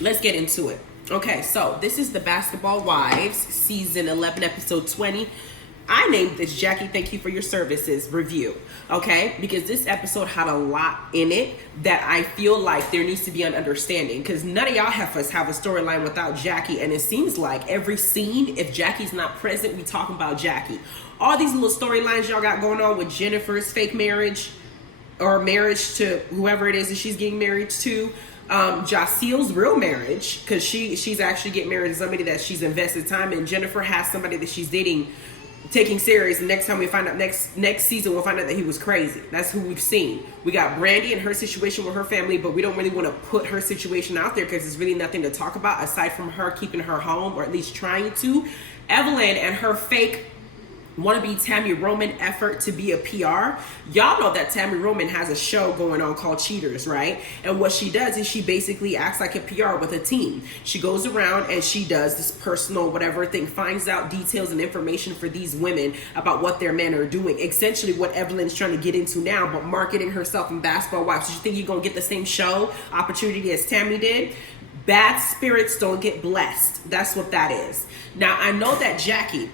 let's get into it. Okay, so this is the Basketball Wives, season 11, episode 20. I named this Jackie, thank you for your services review, okay? Because this episode had a lot in it that I feel like there needs to be an understanding, because none of y'all heifers have a storyline without Jackie, and it seems like every scene, if Jackie's not present, we talking about Jackie. All these little storylines y'all got going on with Jennifer's fake marriage, or marriage to whoever it is that she's getting married to, Jacil's real marriage, because she's actually getting married to somebody that she's invested time in. Jennifer has somebody that she's dating, taking serious, and next time we find out, next season we'll find out that he was crazy. That's who we've seen. We got Brandy and her situation with her family, but we don't really want to put her situation out there because there's really nothing to talk about aside from her keeping her home, or at least trying to. Evelyn and her fake wannabe Tammy Roman effort to be a PR. Y'all know that Tammy Roman has a show going on called Cheaters, right? And what she does is she basically acts like a PR with a team. She goes around and she does this personal whatever thing, finds out details and information for these women about what their men are doing. Essentially what Evelyn's trying to get into now, but marketing herself in Basketball Wives. So you think you're going to get the same show opportunity as Tammy did? Bad spirits don't get blessed. That's what that is. Now, I know that Jackie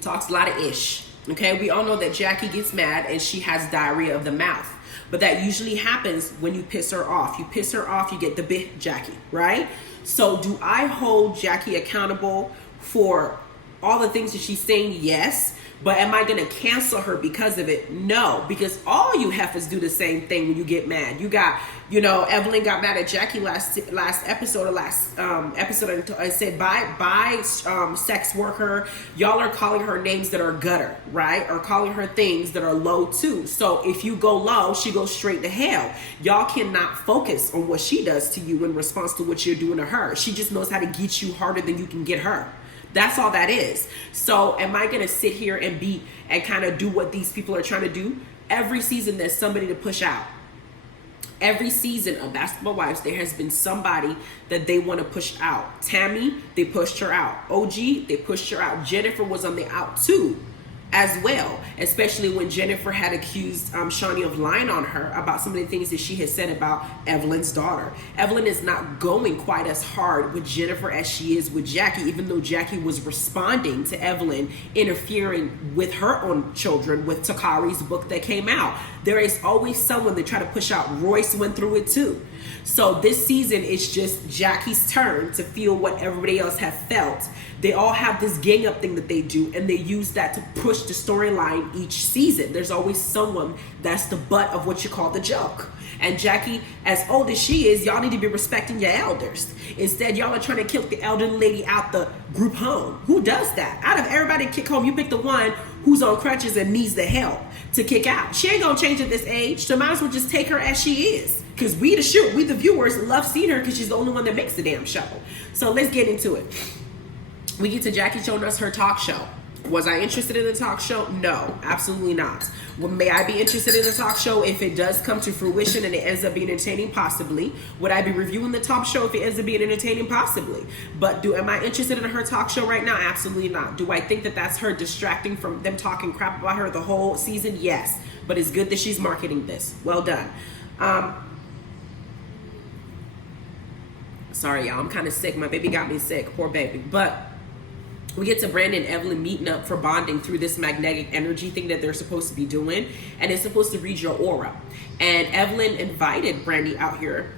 talks a lot of ish. Okay, we all know that Jackie gets mad and she has diarrhea of the mouth, but that usually happens when you piss her off. You piss her off, you get the bit Jackie, right? So do I hold Jackie accountable for all the things that she's saying? Yes. But am I going to cancel her because of it? No, because all you heifers do the same thing when you get mad. You got, Evelyn got mad at Jackie last episode and said, bye, sex worker. Y'all are calling her names that are gutter, right? Or calling her things that are low too. So if you go low, she goes straight to hell. Y'all cannot focus on what she does to you in response to what you're doing to her. She just knows how to get you harder than you can get her. That's all that is. So am I going to sit here and kind of do what these people are trying to do? Every season there's somebody to push out. Every season of Basketball Wives, there has been somebody that they want to push out. Tammy, they pushed her out. OG, they pushed her out. Jennifer was on the out too, as well, especially when Jennifer had accused Shaun of lying on her about some of the things that she had said about Evelyn's daughter. Evelyn is not going quite as hard with Jennifer as she is with Jackie, even though Jackie was responding to Evelyn interfering with her own children with Takari's book that came out. There is always someone that try to push out. Royce went through it too. So this season, it's just Jackie's turn to feel what everybody else have felt. They all have this gang up thing that they do, and they use that to push the storyline each season. There's always someone that's the butt of what you call the joke. And Jackie, as old as she is, y'all need to be respecting your elders. Instead, y'all are trying to kick the elderly lady out the group home. Who does that? Out of everybody to kick home, you pick the one who's on crutches and needs the help to kick out. She ain't gonna change at this age, so might as well just take her as she is. Because we the viewers love seeing her because she's the only one that makes the damn show. So let's get into it. We get to Jackie showing us her talk show. Was I interested in the talk show? No, absolutely not. Well, may I be interested in the talk show if it does come to fruition and it ends up being entertaining? Possibly. Would I be reviewing the talk show if it ends up being entertaining? Possibly. But am I interested in her talk show right now? Absolutely not. Do I think that that's her distracting from them talking crap about her the whole season? Yes. But it's good that she's marketing this. Well done. Sorry, y'all. I'm kind of sick. My baby got me sick. Poor baby. But we get to Brandy and Evelyn meeting up for bonding through this magnetic energy thing that they're supposed to be doing. And it's supposed to read your aura. And Evelyn invited Brandy out here.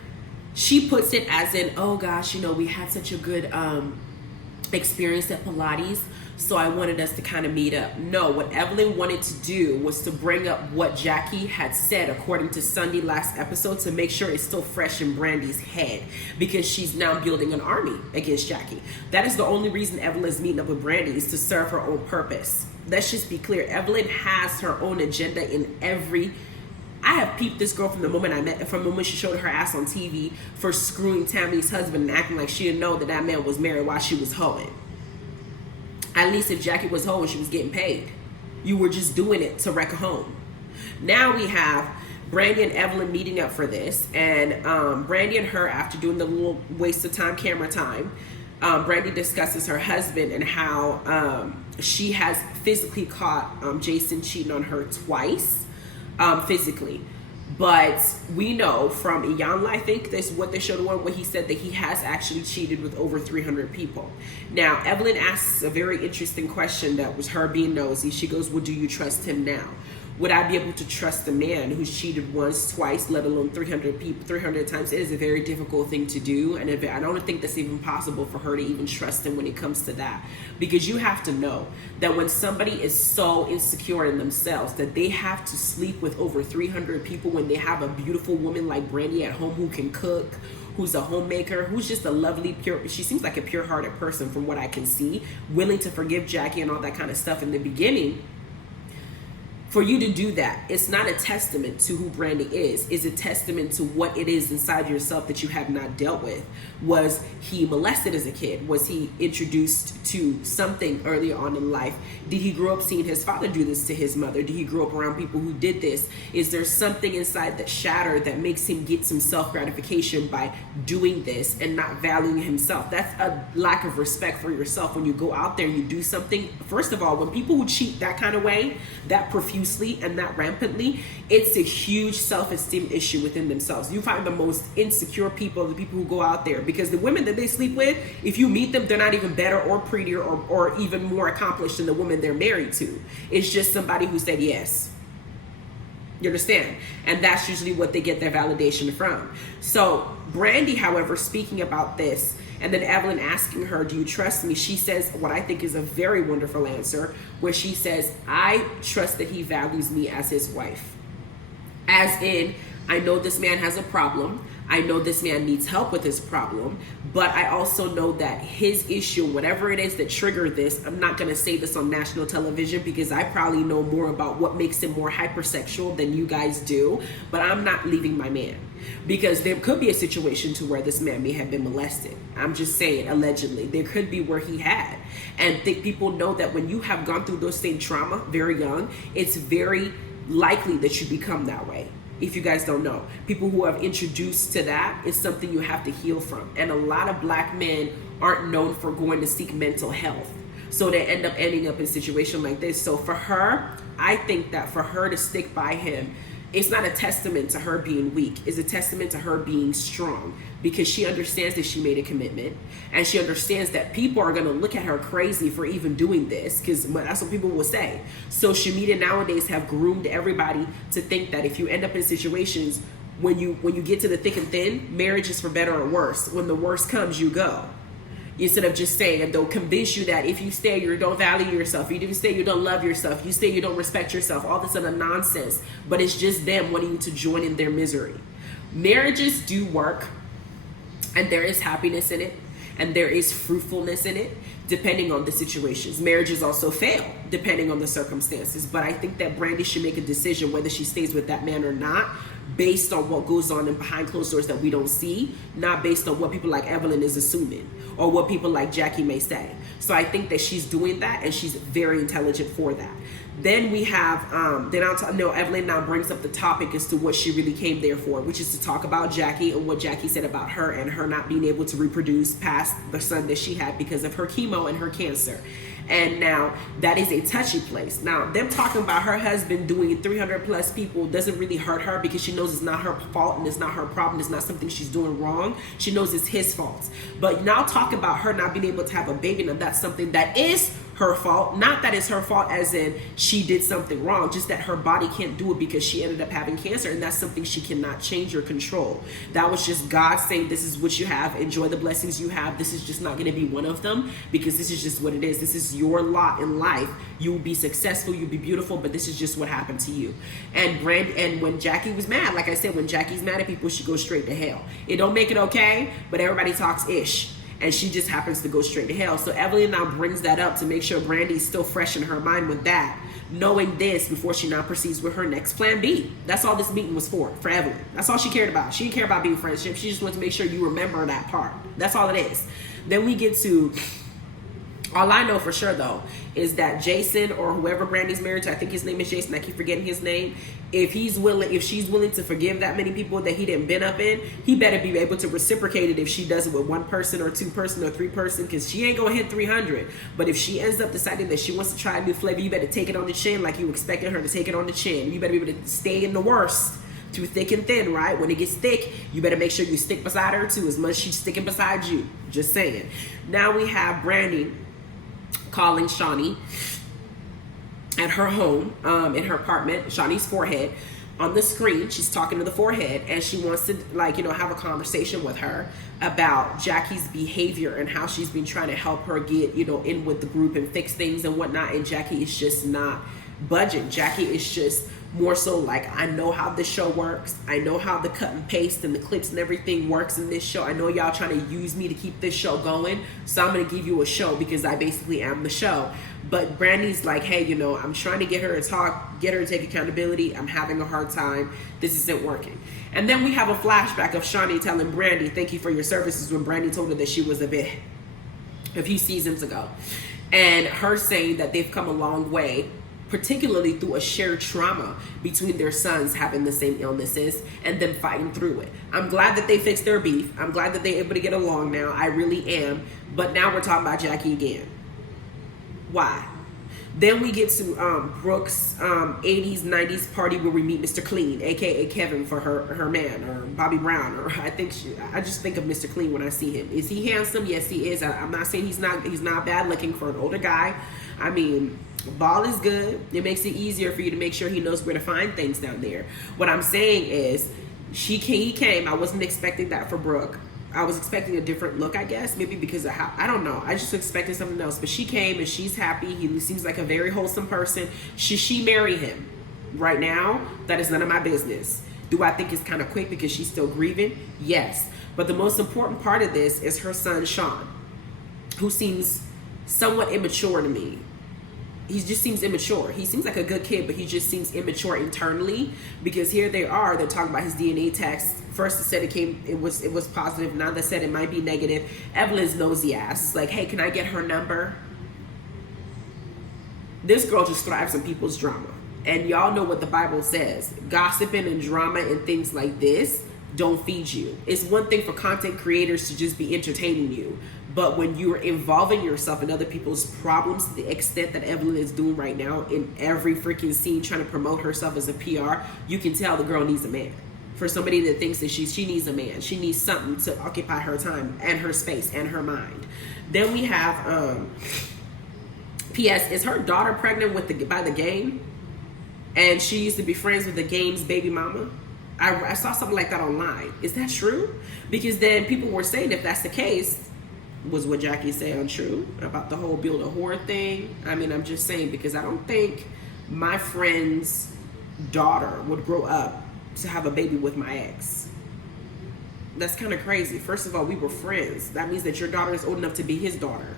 She puts it as in, oh gosh, we had such a good experience at Pilates, so I wanted us to kind of meet up. No, what Evelyn wanted to do was to bring up what Jackie had said according to Sunday last episode to make sure it's still fresh in Brandy's head, because she's now building an army against Jackie. That is the only reason Evelyn is meeting up with Brandy, is to serve her own purpose. Let's just be clear. Evelyn has her own agenda in every... I have peeped this girl from the moment she showed her ass on TV for screwing Tammy's husband and acting like she didn't know that man was married while she was hoeing. At least if Jackie was hoeing, she was getting paid. You were just doing it to wreck a home. Now we have Brandy and Evelyn meeting up for this, and Brandy and her, after doing the little waste of time, camera time, Brandy discusses her husband and how she has physically caught Jason cheating on her twice. Physically. But we know from Iyanla, I think that's what they showed on, where he said that he has actually cheated with over 300 people. Now, Evelyn asks a very interesting question that was her being nosy. She goes, well, do you trust him now? Would I be able to trust a man who's cheated once, twice, let alone 300 people, 300 times? It is a very difficult thing to do, and I don't think that's even possible for her to even trust him when it comes to that. Because you have to know that when somebody is so insecure in themselves that they have to sleep with over 300 people when they have a beautiful woman like Brandy at home who can cook, who's a homemaker, who's just a lovely, pure, she seems like a pure-hearted person from what I can see, willing to forgive Jackie and all that kind of stuff in the beginning. For you to do that, it's not a testament to who Brandy is. It's a testament to what it is inside yourself that you have not dealt with. Was he molested as a kid? Was he introduced to something earlier on in life? Did he grow up seeing his father do this to his mother? Did he grow up around people who did this? Is there something inside that shattered that makes him get some self-gratification by doing this and not valuing himself? That's a lack of respect for yourself when you go out there and you do something. First of all, when people who cheat that kind of way, that profusely and that rampantly, it's a huge self-esteem issue within themselves. You find the most insecure people, the people who go out there, because the women that they sleep with, if you meet them, they're not even better or prettier or even more accomplished than the woman they're married to. It's just somebody who said yes. You understand? And that's usually what they get their validation from. So Brandy, however, speaking about this, and then Evelyn asking her, do you trust me? She says what I think is a very wonderful answer, where she says, I trust that he values me as his wife. As in, I know this man has a problem. I know this man needs help with his problem, but I also know that his issue, whatever it is that triggered this, I'm not going to say this on national television because I probably know more about what makes him more hypersexual than you guys do, but I'm not leaving my man. Because there could be a situation to where this man may have been molested. I'm just saying, allegedly. There could be where he had. And people know that when you have gone through those same trauma very young, it's very likely that you become that way. If you guys don't know, people who have introduced to that is something you have to heal from. And a lot of black men aren't known for going to seek mental health. So they end up ending up in a situation like this. So for her, I think that for her to stick by him, it's not a testament to her being weak. It's a testament to her being strong, because she understands that she made a commitment, and she understands that people are going to look at her crazy for even doing this, because that's what people will say. Social media nowadays have groomed everybody to think that if you end up in situations when you get to the thick and thin, marriage is for better or worse. When the worst comes, you go. Instead of just saying, and they'll convince you that if you stay, you don't value yourself. If you stay, you don't love yourself. You stay, you don't respect yourself. All this other nonsense. But it's just them wanting you to join in their misery. Marriages do work, and there is happiness in it, and there is fruitfulness in it, depending on the situations. Marriages also fail, depending on the circumstances. But I think that Brandy should make a decision whether she stays with that man or not, based on what goes on in behind closed doors that we don't see, not based on what people like Evelyn is assuming or what people like Jackie may say. So I think that she's doing that, and she's very intelligent for that. Then we have, Evelyn now brings up the topic as to what she really came there for, which is to talk about Jackie and what Jackie said about her and her not being able to reproduce past the son that she had because of her chemo and her cancer. And now that is a touchy place. Now, them talking about her husband doing 300 plus people doesn't really hurt her, because she knows it's not her fault and it's not her problem. It's not something she's doing wrong. She knows it's his fault. But now talk about her not being able to have a baby, now that's something that is her fault. Not that it's her fault as in she did something wrong, just that her body can't do it because she ended up having cancer, and that's something she cannot change or control. That was just God saying, this is what you have, enjoy the blessings you have. This is just not going to be one of them, because this is just what it is. This is your lot in life. You will be successful, you'll be beautiful, but this is just what happened to you. And when Jackie was mad, like I said, when Jackie's mad at people, she goes straight to hell. It don't make it okay, but everybody talks ish. And she just happens to go straight to hell. So Evelyn now brings that up to make sure Brandy's still fresh in her mind with that, knowing this before she now proceeds with her next plan B. That's all this meeting was for Evelyn. That's all she cared about. She didn't care about being friendship. She just wanted to make sure you remember that part. That's all it is. Then we get to, all I know for sure though, is that Jason, or whoever Brandy's married to, I think his name is Jason, I keep forgetting his name, if she's willing to forgive that many people that he didn't been up in, he better be able to reciprocate it if she does it with one person or two person or three person, because she ain't gonna hit 300. But if she ends up deciding that she wants to try a new flavor, you better take it on the chin like you expected her to take it on the chin. You better be able to stay in the worst through thick and thin, right? When it gets thick, you better make sure you stick beside her too, as much as she's sticking beside you. Just saying. Now we have Brandy calling Shawnee at her home, in her apartment, Shawnee's forehead. On the screen, she's talking to the forehead, and she wants to, like, have a conversation with her about Jackie's behavior and how she's been trying to help her get, in with the group and fix things and whatnot. And Jackie is just not budging. Jackie is just more so like, I know how this show works. I know how the cut and paste and the clips and everything works in this show. I know y'all trying to use me to keep this show going, so I'm going to give you a show because I basically am the show. But Brandy's like, hey, I'm trying to get her to talk, get her to take accountability. I'm having a hard time. This isn't working. And then we have a flashback of Shawnee telling Brandy, thank you for your services, when Brandy told her that she was a few seasons ago. And her saying that they've come a long way, particularly through a shared trauma between their sons having the same illnesses and them fighting through it. I'm glad that they fixed their beef. I'm glad that they're able to get along now. I really am. But now we're talking about Jackie again. Why? Then we get to Brooke's 80s, 90s party where we meet Mr. Clean, aka Kevin, for her man, or Bobby Brown, or I just think of Mr. Clean when I see him. Is he handsome? Yes, he is. I'm not saying he's not bad looking for an older guy. I mean, ball is good. It makes it easier for you to make sure he knows where to find things down there. What I'm saying is, he came. I wasn't expecting that for Brooke. I was expecting a different look, I guess, maybe because of how, I don't know. I just expected something else. But she came and she's happy. He seems like a very wholesome person. Should she marry him right now? That is none of my business. Do I think it's kind of quick because she's still grieving? Yes. But the most important part of this is her son, Shaun, who seems somewhat immature to me. He just seems immature. He seems like a good kid, but he just seems immature internally, because here they're talking about his DNA test. First it said it was positive. Now they said it might be negative. Evelyn's nosy ass is like, hey, can I get her number? This girl just thrives on people's drama. And y'all know what the Bible says. Gossiping and drama and things like this don't feed you. It's one thing for content creators to just be entertaining you. But when you're involving yourself in other people's problems to the extent that Evelyn is doing right now in every freaking scene, trying to promote herself as a PR, you can tell the girl needs a man. For somebody that thinks that she needs a man. She needs something to occupy her time and her space and her mind. Then we have, P.S. Is her daughter pregnant by the game? And she used to be friends with the game's baby mama? I saw something like that online. Is that true? Because then people were saying, if that's the case, was what Jackie said untrue about the whole build a whore thing? I mean, I'm just saying, because I don't think my friend's daughter would grow up to have a baby with my ex. That's kind of crazy. First of all, we were friends. That means that your daughter is old enough to be his daughter,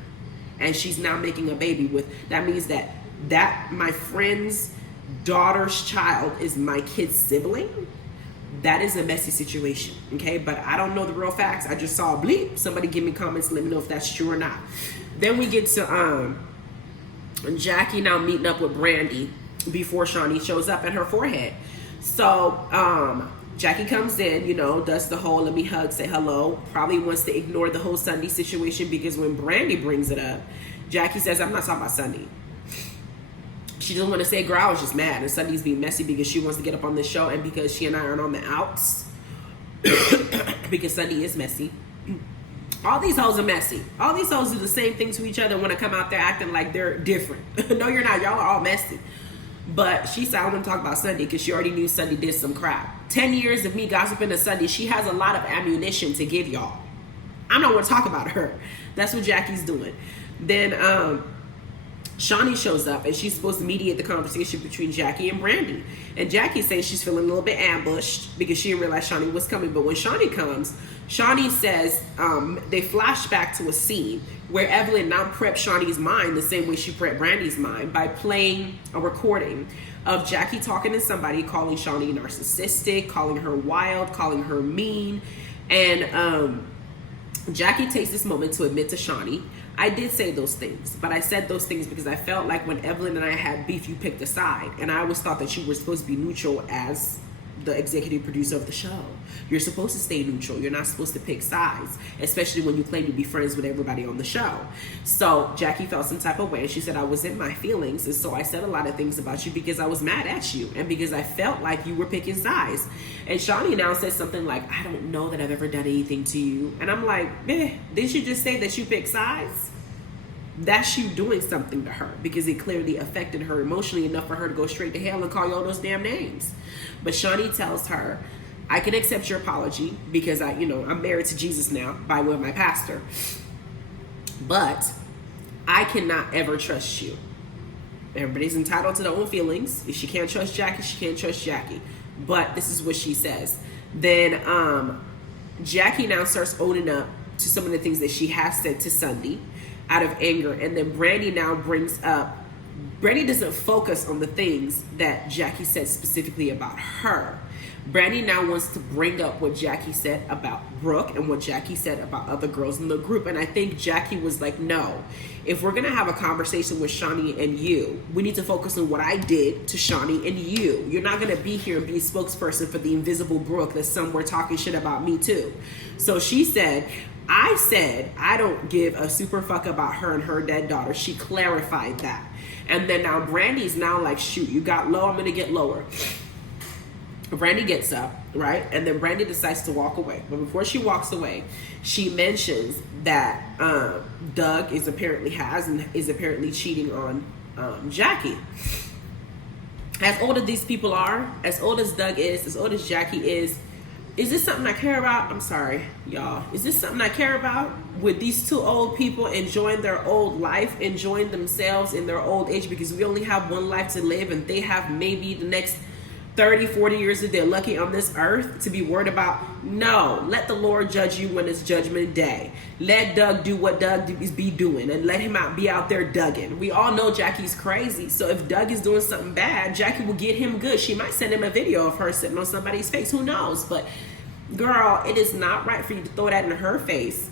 and she's now making a baby with. That means that my friend's daughter's child is my kid's sibling. That is a messy situation, okay? But I don't know the real facts. I just saw a bleep. Somebody give me comments, let me know if that's true or not. Then we get to Jackie now meeting up with Brandy before Shawnee shows up at her forehead. So Jackie comes in, does the whole let me hug, say hello. Probably wants to ignore the whole Sunday situation, because when Brandy brings it up, Jackie says, I'm not talking about Sunday. She doesn't want to say, girl, I was just mad. And Sunday's being messy because she wants to get up on this show, and because she and I aren't on the outs. Because Sunday is messy. All these hoes are messy. All these hoes do the same thing to each other, want to come out there acting like they're different. No, you're not. Y'all are all messy. But she said, I want to talk about Sunday because she already knew Sunday did some crap. 10 years of me gossiping to Sunday, she has a lot of ammunition to give y'all. I don't want to talk about her. That's what Jackie's doing. Then Shawnee shows up, and she's supposed to mediate the conversation between Jackie and Brandy. And Jackie says she's feeling a little bit ambushed because she didn't realize Shawnee was coming. But when Shawnee comes, Shawnee says they flash back to a scene where Evelyn now prepped Shawnee's mind the same way she prepped Brandy's mind by playing a recording of Jackie talking to somebody, calling Shawnee narcissistic, calling her wild, calling her mean. And Jackie takes this moment to admit to Shawnee, I did say those things, but I said those things because I felt like when Evelyn and I had beef, you picked a side. And I always thought that you were supposed to be neutral as the executive producer of the show. You're supposed to stay neutral. You're not supposed to pick sides, especially when you claim to be friends with everybody on the show. So Jackie felt some type of way. She said, I was in my feelings, and so I said a lot of things about you because I was mad at you and because I felt like you were picking sides. And Shawnee now says something like, I don't know that I've ever done anything to you. And I'm like, didn't you just say that you pick sides? That's you doing something to her because it clearly affected her emotionally enough for her to go straight to hell and call you all those damn names. But Shawnee tells her, I can accept your apology because I'm married to Jesus now by way of my pastor. But I cannot ever trust you. Everybody's entitled to their own feelings. If she can't trust Jackie, she can't trust Jackie. But this is what she says. Then Jackie now starts owning up to some of the things that she has said to Sunday out of anger. And then Brandy now brings up, Brandy doesn't focus on the things that Jackie said specifically about her. Brandy now wants to bring up what Jackie said about Brooke and what Jackie said about other girls in the group. And I think Jackie was like, no, if we're going to have a conversation with Shawnee and you, we need to focus on what I did to Shawnee and you. You're not going to be here and be a spokesperson for the invisible Brooke that's somewhere talking shit about me too. So she said, I don't give a super fuck about her and her dead daughter. She clarified that. And then now Brandy's now like, shoot, you got low, I'm going to get lower. Brandy gets up, right? And then Brandy decides to walk away. But before she walks away, she mentions that Doug is apparently cheating on Jackie. As old as these people are, as old as Doug is, as old as Jackie is this something I care about? I'm sorry, y'all. Is this something I care about? With these two old people enjoying their old life, enjoying themselves in their old age, because we only have one life to live and they have maybe the next 30, 40 years if they're lucky on this earth to be worried about? No, let the Lord judge you when it's judgment day. Let Doug do what Doug is be doing and let him be out there dugging. We all know Jackie's crazy. So if Doug is doing something bad, Jackie will get him good. She might send him a video of her sitting on somebody's face. Who knows? But girl, it is not right for you to throw that in her face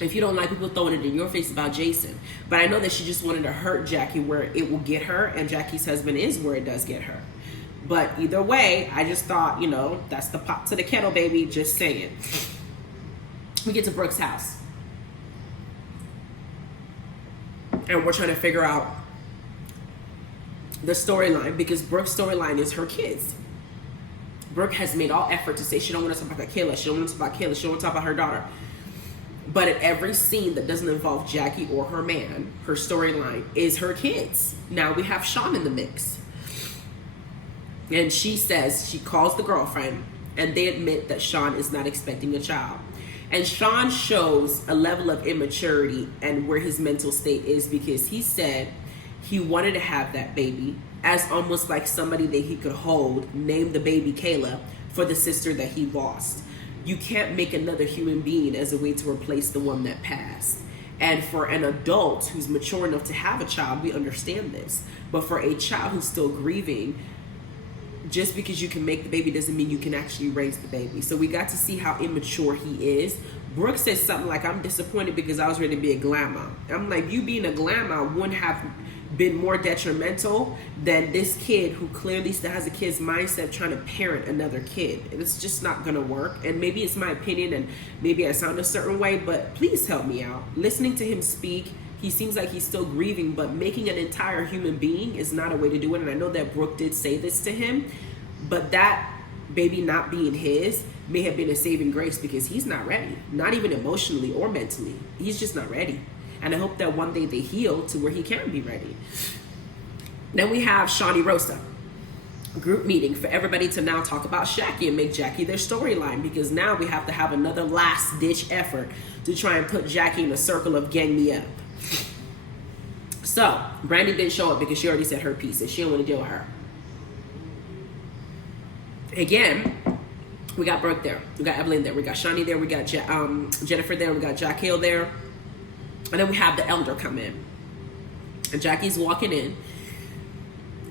if you don't like people throwing it in your face about Jason. But I know that she just wanted to hurt Jackie where it will get her, and Jackie's husband is where it does get her. But either way, I just thought, that's the pot to the kettle, baby. Just saying. We get to Brooke's house. And we're trying to figure out the storyline, because Brooke's storyline is her kids. Brooke has made all effort to say she don't want to talk about Kayla. She don't want to talk about Kayla. She don't want to talk about her daughter. But at every scene that doesn't involve Jackie or her man, her storyline is her kids. Now we have Shaun in the mix. And she says, she calls the girlfriend, and they admit that Shaun is not expecting a child. And Shaun shows a level of immaturity and where his mental state is, because he said he wanted to have that baby as almost like somebody that he could hold, name the baby Kayla, for the sister that he lost. You can't make another human being as a way to replace the one that passed. And for an adult who's mature enough to have a child, we understand this. But for a child who's still grieving, just because you can make the baby doesn't mean you can actually raise the baby. So we got to see how immature he is. Brooke says something like, I'm disappointed because I was ready to be a grandma. I'm like, you being a grandma wouldn't have been more detrimental than this kid who clearly still has a kid's mindset trying to parent another kid. It's just not gonna work. And maybe it's my opinion and maybe I sound a certain way, but please help me out. Listening to him speak, he seems like he's still grieving, but making an entire human being is not a way to do it. And I know that Brooke did say this to him, but that baby not being his may have been a saving grace, because he's not ready, not even emotionally or mentally. He's just not ready. And I hope that one day they heal to where he can be ready. Then we have Shawnee Rosa, group meeting for everybody to now talk about Jackie and make Jackie their storyline, because now we have to have another last ditch effort to try and put Jackie in a circle of gang me up. So Brandy didn't show up because she already said her piece and she didn't want to deal with her. Again, we got Brooke there, we got Evelyn there, we got Shawnee there, we got Jennifer there, we got Jack Hill there. And then we have the elder come in. And Jackie's walking in.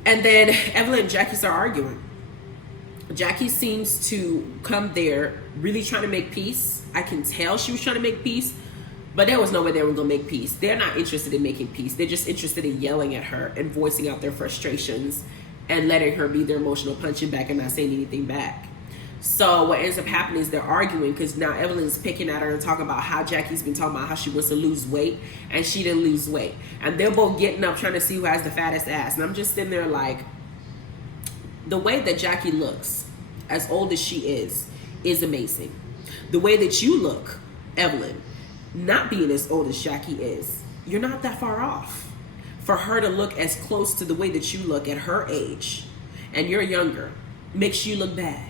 And then Evelyn and Jackie start arguing. Jackie seems to come there really trying to make peace. I can tell she was trying to make peace. But there was no way they were going to make peace. They're not interested in making peace. They're just interested in yelling at her and voicing out their frustrations and letting her be their emotional punching bag and not saying anything back. So what ends up happening is they're arguing because now Evelyn's picking at her and talking about how Jackie's been talking about how she wants to lose weight and she didn't lose weight. And they're both getting up trying to see who has the fattest ass. And I'm just sitting there like, the way that Jackie looks, as old as she is amazing. The way that you look, Evelyn, not being as old as Jackie is, you're not that far off. For her to look as close to the way that you look at her age, and you're younger, makes you look bad.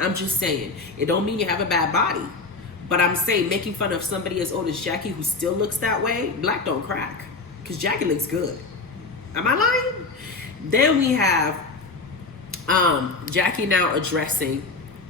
I'm just saying, it don't mean you have a bad body, but I'm saying making fun of somebody as old as Jackie who still looks that way, black don't crack, because Jackie looks good. Am I lying? Then we have Jackie now addressing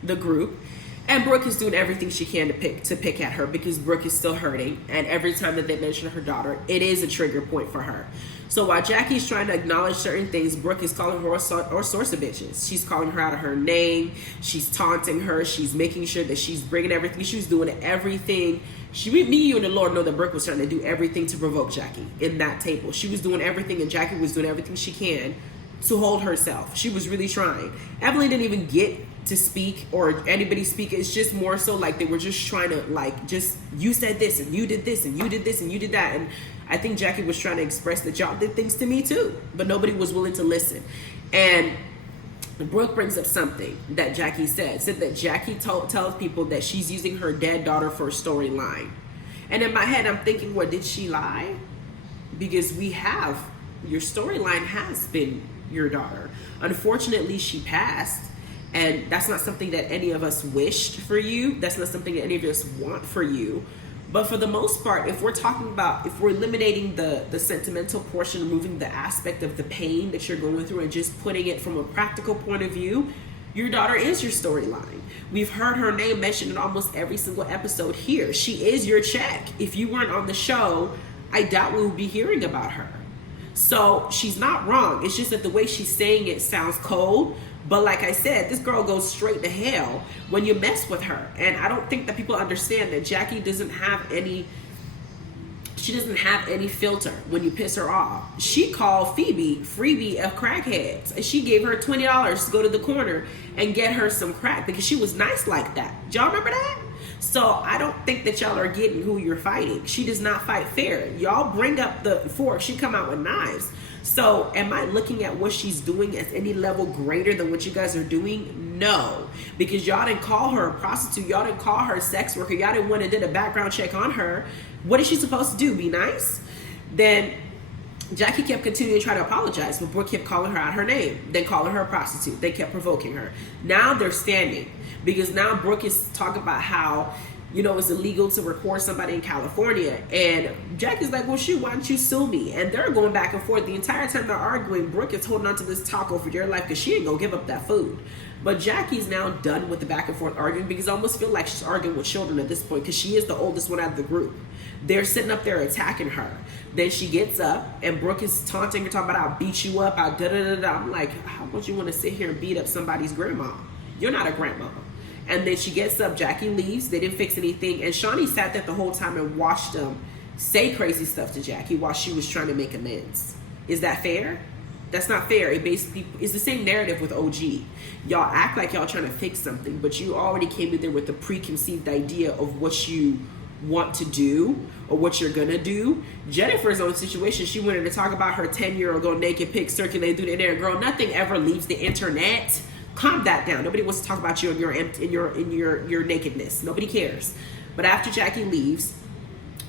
the group, and Brooke is doing everything she can to pick at her because Brooke is still hurting, and every time that they mention her daughter, it is a trigger point for her. So while Jackie's trying to acknowledge certain things, Brooke is calling her all sorts of bitches. She's calling her out of her name. She's taunting her. She's making sure that she's bringing everything. She was doing everything. Me, you, and the Lord know that Brooke was trying to do everything to provoke Jackie in that table. She was doing everything, and Jackie was doing everything she can to hold herself. She was really trying. Evelyn didn't even get to speak or anybody speak. It's just more so like they were just trying to like, just you said this and you did this and you did this and you did that. And I think Jackie was trying to express that y'all did things to me too, but nobody was willing to listen. And Brooke brings up something that Jackie said that Jackie tells people that she's using her dead daughter for a storyline. And in my head, I'm thinking, well, did she lie? Because your storyline has been your daughter. Unfortunately, she passed. And that's not something that any of us wished for you. That's not something that any of us want for you. But for the most part, if we're eliminating the sentimental portion, removing the aspect of the pain that you're going through and just putting it from a practical point of view, your daughter is your storyline. We've heard her name mentioned in almost every single episode here. She is your check. If you weren't on the show, I doubt we would be hearing about her. So she's not wrong. It's just that the way she's saying it sounds cold. But like I said, this girl goes straight to hell when you mess with her. And I don't think that people understand that Jackie doesn't have any filter when you piss her off. She called Phoebe freebie of crackheads. And she gave her $20 to go to the corner and get her some crack because she was nice like that. Y'all remember that? So I don't think that y'all are getting who you're fighting. She does not fight fair. Y'all bring up the fork, she come out with knives. So am I looking at what she's doing as any level greater than what you guys are doing? No, because y'all didn't call her a prostitute. Y'all didn't call her a sex worker. Y'all didn't want to do a background check on her. What is she supposed to do? Be nice? Then Jackie kept continuing to try to apologize, but Brooke kept calling her out her name, then calling her a prostitute. They kept provoking her. Now they're standing because now Brooke is talking about how, it's illegal to record somebody in California. And Jackie's like, well, shoot, why don't you sue me? And they're going back and forth. The entire time they're arguing, Brooke is holding on to this taco for dear life because she ain't going to give up that food. But Jackie's now done with the back and forth arguing because I almost feel like she's arguing with children at this point because she is the oldest one out of the group. They're sitting up there attacking her. Then she gets up and Brooke is taunting her, talking about, I'll beat you up, I'll da-da-da-da. I'm like, how would you want to sit here and beat up somebody's grandma? You're not a grandma. And then she gets up, Jackie leaves, they didn't fix anything, and Shawnee sat there the whole time and watched them say crazy stuff to Jackie while she was trying to make amends. Is that fair? That's not fair. It basically is the same narrative with OG. Y'all act like y'all trying to fix something, but you already came in there with the preconceived idea of what you want to do or what you're gonna do. Jennifer's own situation, she wanted to talk about her 10-year-old naked pics circulating through the internet. Girl, nothing ever leaves the internet. Calm that down. Nobody wants to talk about you in your nakedness. Nobody cares. But after Jackie leaves,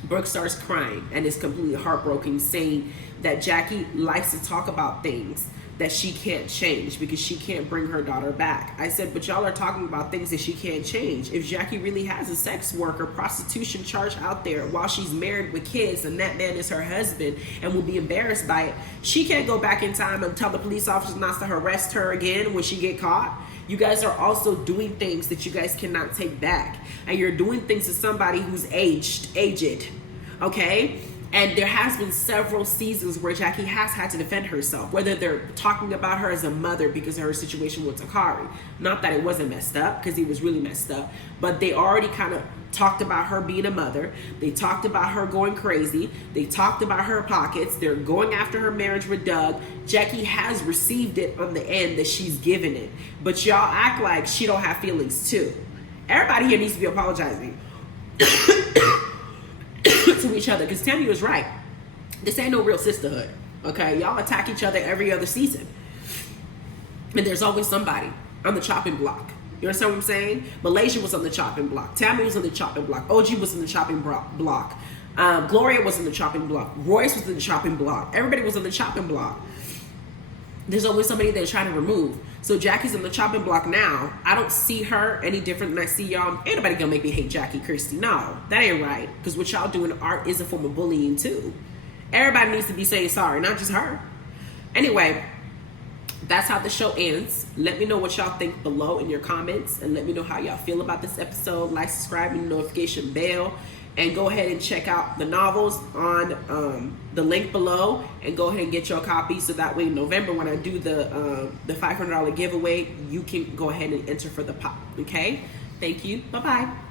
Brooke starts crying and is completely heartbroken, saying that Jackie likes to talk about things that she can't change because she can't bring her daughter back. I said, but y'all are talking about things that she can't change. If Jackie really has a sex worker prostitution charge out there while she's married with kids and that man is her husband and will be embarrassed by it, she can't go back in time and tell the police officers not to harass her again when she get caught. You guys are also doing things that you guys cannot take back. And you're doing things to somebody who's aged, okay? And there has been several seasons where Jackie has had to defend herself, whether they're talking about her as a mother because of her situation with Takari. Not that it wasn't messed up, because he was really messed up, but they already kind of talked about her being a mother. They talked about her going crazy. They talked about her pockets. They're going after her marriage with Doug. Jackie has received it on the end that she's given it. But y'all act like she don't have feelings too. Everybody here needs to be apologizing to each other, because Tammy was right. This ain't no real sisterhood. Okay, y'all attack each other every other season. And there's always somebody on the chopping block. You understand what I'm saying? Malaysia was on the chopping block. Tammy was on the chopping block. OG was in the chopping block. Gloria was in the chopping block. Royce was in the chopping block. Everybody was on the chopping block. There's always somebody they're trying to remove. So Jackie's on the chopping block now. I don't see her any different than I see y'all. Ain't nobody gonna make me hate Jackie Christie. No, that ain't right. Because what y'all do in art is a form of bullying too. Everybody needs to be saying sorry, not just her. Anyway, that's how the show ends. Let me know what y'all think below in your comments, and let me know how y'all feel about this episode. Like, subscribe, and notification bell, and go ahead and check out the novels on the link below, and go ahead and get your copy, so that way in November when I do the $500 giveaway, you can go ahead and enter for the pop. Okay, thank you. Bye bye.